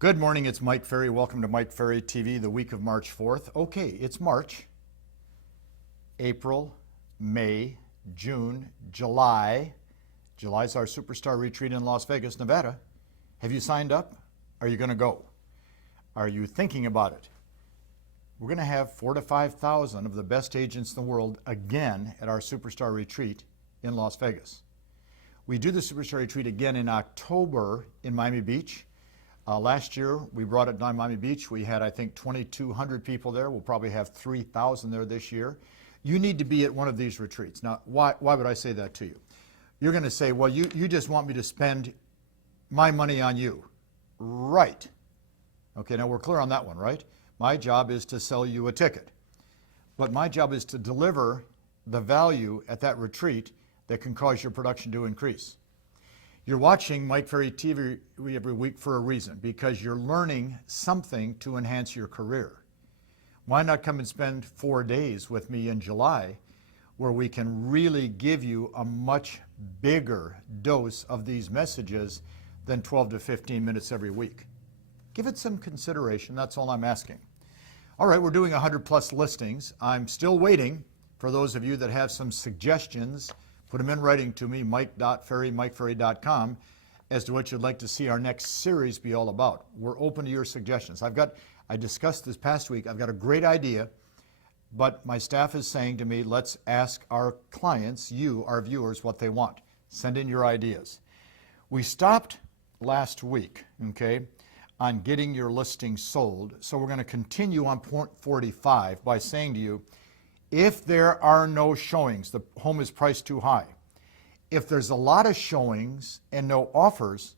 Good morning, it's Mike Ferry. Welcome to Mike Ferry TV, the week of March 4th. Okay, it's March, April, May, June, July. July's our Superstar Retreat in Las Vegas, Nevada. Have you signed up? Are you going to go? Are you thinking about it? We're going to have 4,000 to 5,000 of the best agents in the world again at our Superstar Retreat in Las Vegas. We do the Superstar Retreat again in October in Miami Beach. Last year, we brought it down Miami Beach. We had, I think, 2,200 people there. We'll probably have 3,000 there this year. You need to be at one of these retreats. Now, why would I say that to you? You're going to say, well, you just want me to spend my money on you. Right. Okay, now we're clear on that one, right? My job is to sell you a ticket. But my job is to deliver the value at that retreat that can cause your production to increase. You're watching Mike Ferry TV every week for a reason, because you're learning something to enhance your career. Why not come and spend 4 days with me in July where we can really give you a much bigger dose of these messages than 12 to 15 minutes every week? Give it some consideration, that's all I'm asking. All right, we're doing 100 plus listings. I'm still waiting for those of you that have some suggestions. Put them in writing to me, mike.ferry@mikeferry.com, as to what you'd like to see our next series be all about. We're open to your suggestions. I discussed this past week, I've got a great idea, but my staff is saying to me, let's ask our clients, you, our viewers, what they want. Send in your ideas. We stopped last week, okay, on getting your listing sold, so we're going to continue on point 45 by saying to you, if there are no showings, the home is priced too high. If there's a lot of showings and no offers,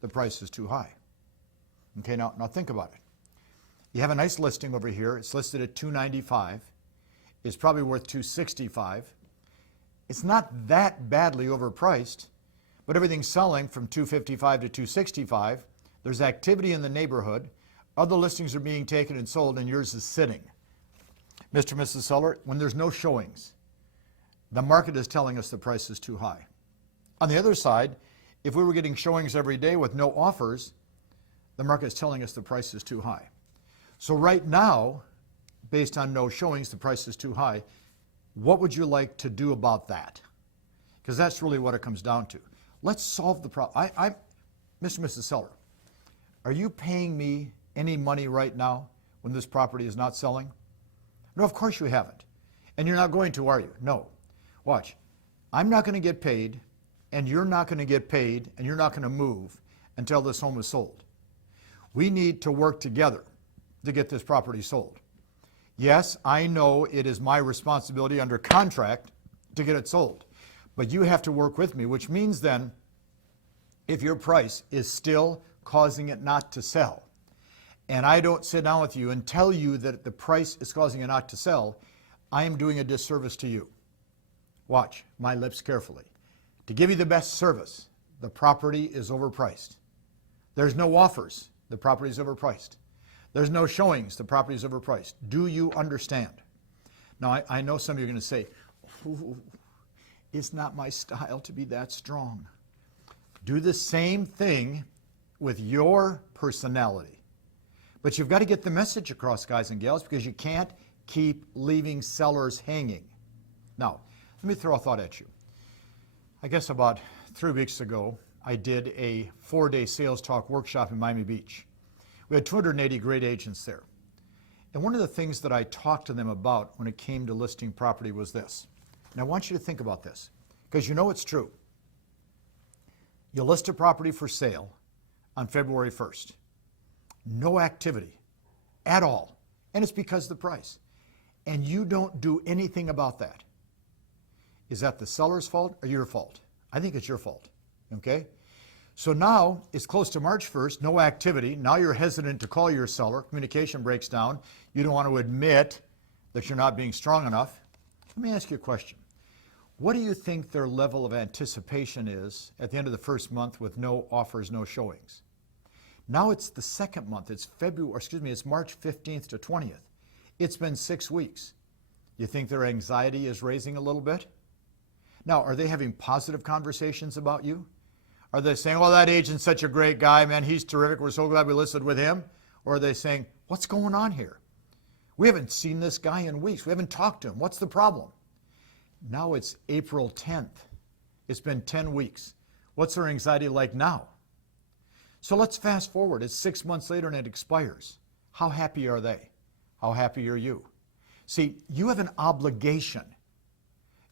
the price is too high. Okay, now think about it. You have a nice listing over here. It's listed at $295. It's probably worth $265. It's not that badly overpriced, but everything's selling from $255 to $265. There's activity in the neighborhood. Other listings are being taken and sold, and yours is sitting. Mr. and Mrs. Seller, when there's no showings, the market is telling us the price is too high. On the other side, if we were getting showings every day with no offers, the market is telling us the price is too high. So right now, based on no showings, the price is too high. What would you like to do about that? Because that's really what it comes down to. Let's solve the problem. Mr. and Mrs. Seller, are you paying me any money right now when this property is not selling? No, of course you haven't. And you're not going to, are you? No. Watch. I'm not going to get paid, and you're not going to get paid, and you're not going to move until this home is sold. We need to work together to get this property sold. Yes, I know it is my responsibility under contract to get it sold, but you have to work with me, which means then if your price is still causing it not to sell, and I don't sit down with you and tell you that the price is causing it not to sell, I am doing a disservice to you. Watch my lips carefully. To give you the best service, the property is overpriced. There's no offers, the property is overpriced. There's no showings, the property is overpriced. Do you understand? Now, I know some of you are going to say, it's not my style to be that strong. Do the same thing with your personality. But you've got to get the message across, guys and gals, because you can't keep leaving sellers hanging. Now, let me throw a thought at you. I guess about 3 weeks ago, I did a 4-day sales talk workshop in Miami Beach. We had 280 great agents there. And one of the things that I talked to them about when it came to listing property was this. And I want you to think about this, because you know it's true. You list a property for sale on February 1st. No activity at all. And it's because of the price. And you don't do anything about that. Is that the seller's fault or your fault? I think it's your fault. Okay? So now it's close to March 1st, no activity. Now you're hesitant to call your seller. Communication breaks down. You don't want to admit that you're not being strong enough. Let me ask you a question. What do you think their level of anticipation is at the end of the first month with no offers, no showings? Now it's the second month. It's March 15th to 20th. It's been 6 weeks. You think their anxiety is raising a little bit? Now, are they having positive conversations about you? Are they saying, well, that agent's such a great guy, man, he's terrific, we're so glad we listed with him? Or are they saying, what's going on here? We haven't seen this guy in weeks. We haven't talked to him. What's the problem? Now it's April 10th. It's been 10 weeks. What's their anxiety like now? So let's fast forward. It's 6 months later and it expires. How happy are they? How happy are you? See, you have an obligation.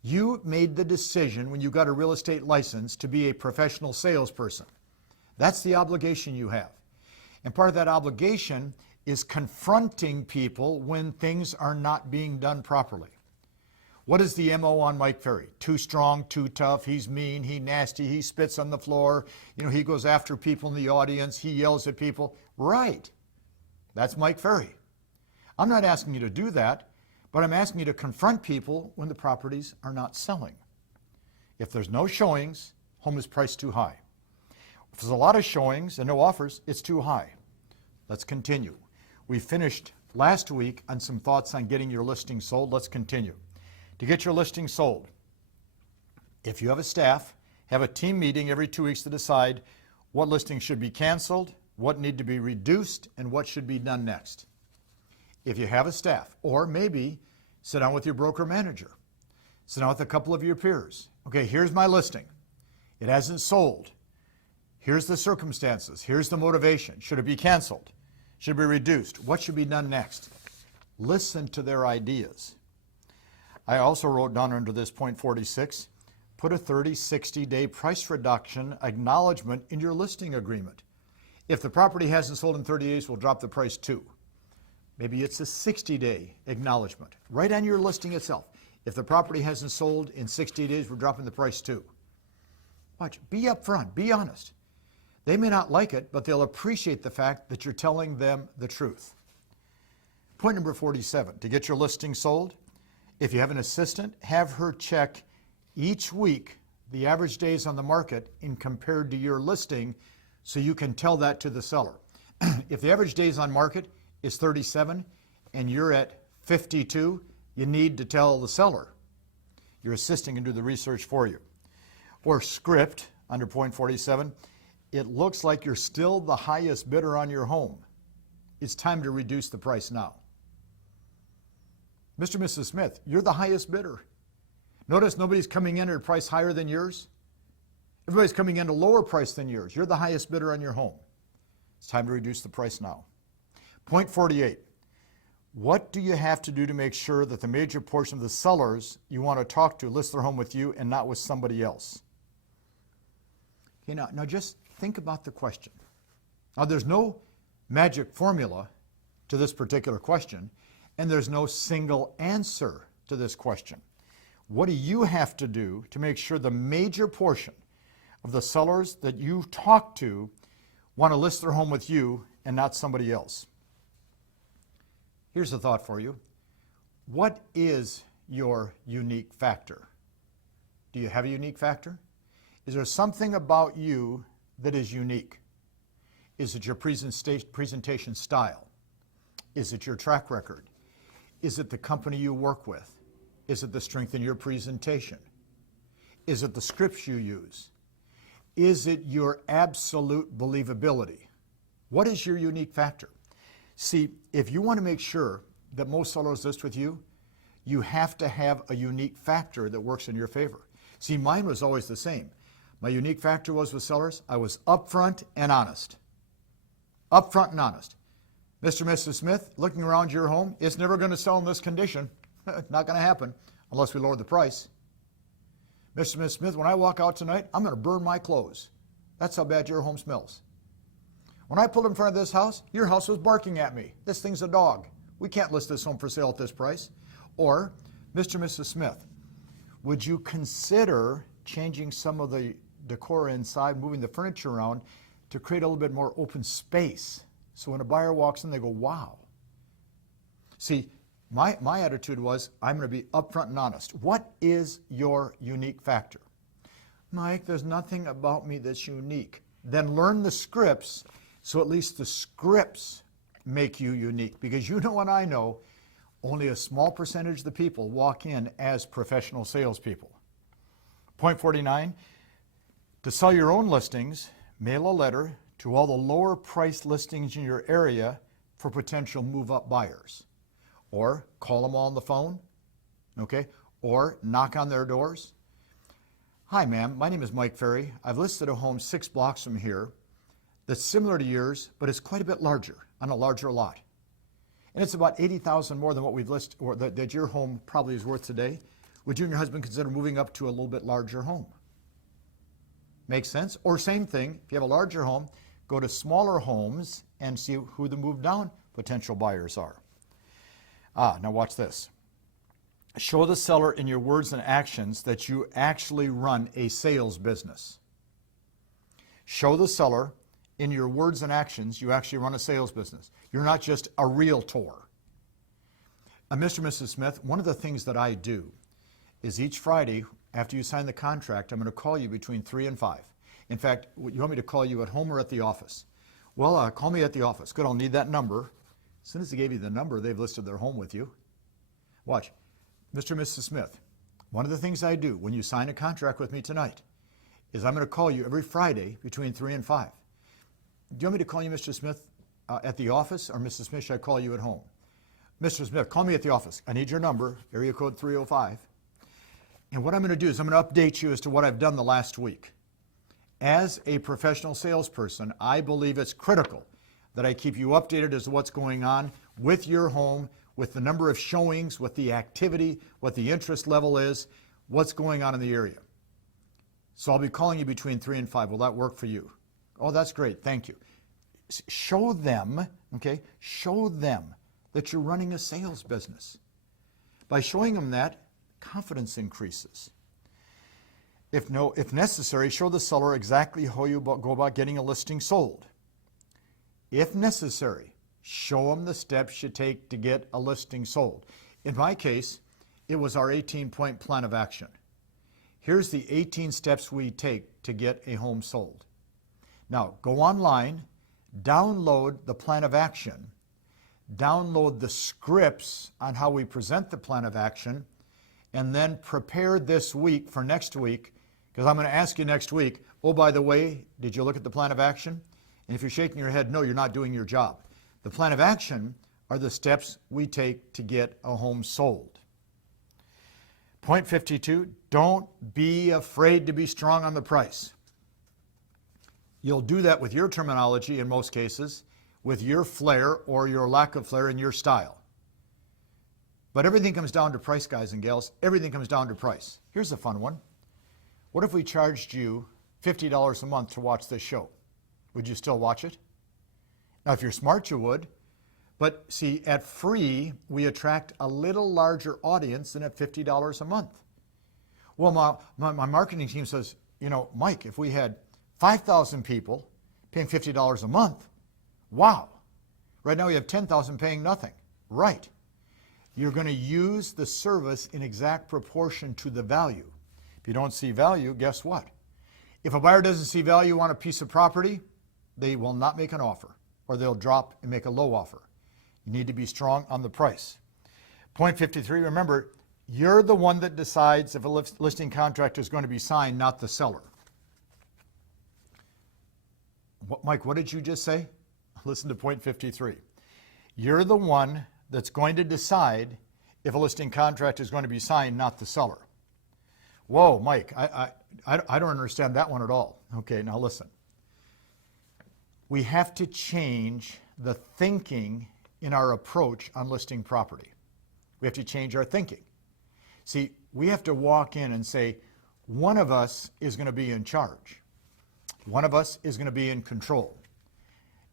You made the decision when you got a real estate license to be a professional salesperson. That's the obligation you have. And part of that obligation is confronting people when things are not being done properly. What is the MO on Mike Ferry? Too strong, too tough, he's mean, he's nasty, he spits on the floor, he goes after people in the audience, he yells at people. Right. That's Mike Ferry. I'm not asking you to do that, but I'm asking you to confront people when the properties are not selling. If there's no showings, home is priced too high. If there's a lot of showings and no offers, it's too high. Let's continue. We finished last week on some thoughts on getting your listing sold. Let's continue. To get your listing sold, if you have a staff, have a team meeting every 2 weeks to decide what listings should be canceled, what need to be reduced, and what should be done next. If you have a staff, or maybe sit down with your broker manager, sit down with a couple of your peers. Okay, here's my listing. It hasn't sold. Here's the circumstances. Here's the motivation. Should it be canceled? Should it be reduced? What should be done next? Listen to their ideas. I also wrote down under this point 46, put a 30, 60-day price reduction acknowledgement in your listing agreement. If the property hasn't sold in 30 days, we'll drop the price too. Maybe it's a 60-day acknowledgement right on your listing itself. If the property hasn't sold in 60 days, we're dropping the price too. Watch, be upfront, be honest. They may not like it, but they'll appreciate the fact that you're telling them the truth. Point number 47, to get your listing sold, if you have an assistant, have her check each week the average days on the market in compared to your listing so you can tell that to the seller. If the average days on market is 37 and you're at 52, you need to tell the seller. Your assistant can do the research for you. Or script, under point 47, it looks like you're still the highest bidder on your home. It's time to reduce the price now. Mr. and Mrs. Smith, you're the highest bidder. Notice nobody's coming in at a price higher than yours. Everybody's coming in at a lower price than yours. You're the highest bidder on your home. It's time to reduce the price now. Point 48. What do you have to do to make sure that the major portion of the sellers you want to talk to list their home with you and not with somebody else? Okay, now just think about the question. Now there's no magic formula to this particular question, and there's no single answer to this question. What do you have to do to make sure the major portion of the sellers that you talk to want to list their home with you and not somebody else? Here's a thought for you. What is your unique factor? Do you have a unique factor? Is there something about you that is unique? Is it your presentation style? Is it your track record? Is it the company you work with? Is it the strength in your presentation? Is it the scripts you use? Is it your absolute believability? What is your unique factor? See, if you want to make sure that most sellers list with you, you have to have a unique factor that works in your favor. See, mine was always the same. My unique factor was with sellers, I was upfront and honest. Upfront and honest. Mr. and Mrs. Smith, looking around your home, it's never going to sell in this condition. Not going to happen unless we lower the price. Mr. and Mrs. Smith, when I walk out tonight, I'm going to burn my clothes. That's how bad your home smells. When I pulled in front of this house, your house was barking at me. This thing's a dog. We can't list this home for sale at this price. Or, Mr. and Mrs. Smith, would you consider changing some of the decor inside, moving the furniture around to create a little bit more open space? So when a buyer walks in, they go, wow. See, my attitude was, I'm going to be upfront and honest. What is your unique factor? Mike, there's nothing about me that's unique. Then learn the scripts, so at least the scripts make you unique. Because you know and I know, only a small percentage of the people walk in as professional salespeople. Point 49, To sell your own listings, mail a letter to all the lower price listings in your area for potential move-up buyers. Or call them all on the phone, okay? Or knock on their doors. Hi, ma'am, my name is Mike Ferry. I've listed a home 6 blocks from here that's similar to yours, but it's quite a bit larger, on a larger lot. And it's about $80,000 more than what we've listed, or that your home probably is worth today. Would you and your husband consider moving up to a little bit larger home? Makes sense? Or same thing, if you have a larger home, go to smaller homes and see who the move down potential buyers are. Now watch this. Show the seller in your words and actions that you actually run a sales business. Show the seller in your words and actions you actually run a sales business. You're not just a realtor. Mr. and Mrs. Smith, one of the things that I do is each Friday, after you sign the contract, I'm going to call you between 3 and 5. In fact, you want me to call you at home or at the office? Well, call me at the office. Good, I'll need that number. As soon as they gave you the number, they've listed their home with you. Watch. Mr. and Mrs. Smith, one of the things I do when you sign a contract with me tonight is I'm going to call you every Friday between 3 and 5. Do you want me to call you, Mr. Smith, at the office, or Mrs. Smith, should I call you at home? Mr. Smith, call me at the office. I need your number, area code 305. And what I'm going to do is I'm going to update you as to what I've done the last week. As a professional salesperson, I believe it's critical that I keep you updated as to what's going on with your home, with the number of showings, with the activity, what the interest level is, what's going on in the area. So I'll be calling you between 3 and 5. Will that work for you? Oh, that's great. Thank you. Show them, okay, show them that you're running a sales business. By showing them that, confidence increases. If necessary, show the seller exactly how you go about getting a listing sold. If necessary, show them the steps you take to get a listing sold. In my case, it was our 18-point plan of action. Here's the 18 steps we take to get a home sold. Now, go online, download the plan of action, download the scripts on how we present the plan of action, and then prepare this week for next week, because I'm going to ask you next week, oh, by the way, did you look at the plan of action? And if you're shaking your head, no, you're not doing your job. The plan of action are the steps we take to get a home sold. Point 52, don't be afraid to be strong on the price. You'll do that with your terminology in most cases, with your flair or your lack of flair in your style. But everything comes down to price, guys and gals. Everything comes down to price. Here's a fun one. What if we charged you $50 a month to watch this show? Would you still watch it? Now, if you're smart, you would. But see, at free, we attract a little larger audience than at $50 a month. Well, my marketing team says, you know, Mike, if we had 5,000 people paying $50 a month, wow. Right now we have 10,000 paying nothing. Right. You're going to use the service in exact proportion to the value. If you don't see value, guess what? If a buyer doesn't see value on a piece of property, they will not make an offer, or they'll drop and make a low offer. You need to be strong on the price. Point 53, remember, you're the one that decides if a listing contract is going to be signed, not the seller. Mike, what did you just say? Listen to point 53. You're the one that's going to decide if a listing contract is going to be signed, not the seller. Whoa, Mike, I don't understand that one at all. Okay, now listen. We have to change the thinking in our approach on listing property. We have to change our thinking. See, we have to walk in and say, one of us is going to be in charge. One of us is going to be in control.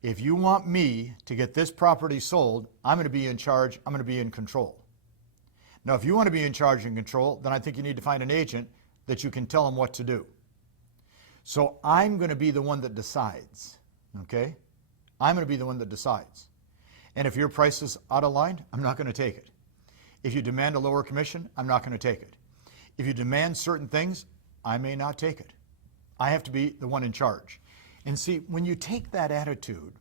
If you want me to get this property sold, I'm going to be in charge, I'm going to be in control. Now, if you want to be in charge and control, then I think you need to find an agent that you can tell them what to do. So I'm going to be the one that decides, okay? I'm going to be the one that decides. And if your price is out of line, I'm not going to take it. If you demand a lower commission, I'm not going to take it. If you demand certain things, I may not take it. I have to be the one in charge. And see, when you take that attitude,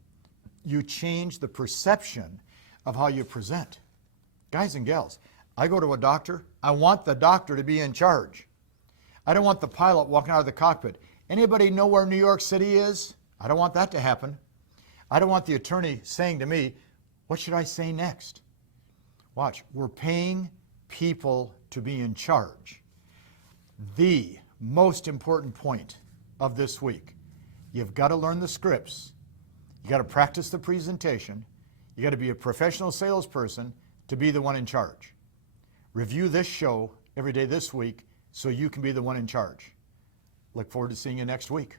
you change the perception of how you present. Guys and gals, I go to a doctor, I want the doctor to be in charge. I don't want the pilot walking out of the cockpit. Anybody know where New York City is? I don't want that to happen. I don't want the attorney saying to me, what should I say next? Watch, we're paying people to be in charge. The most important point of this week, you've got to learn the scripts. You got to practice the presentation. You got to be a professional salesperson to be the one in charge. Review this show every day this week so you can be the one in charge. Look forward to seeing you next week.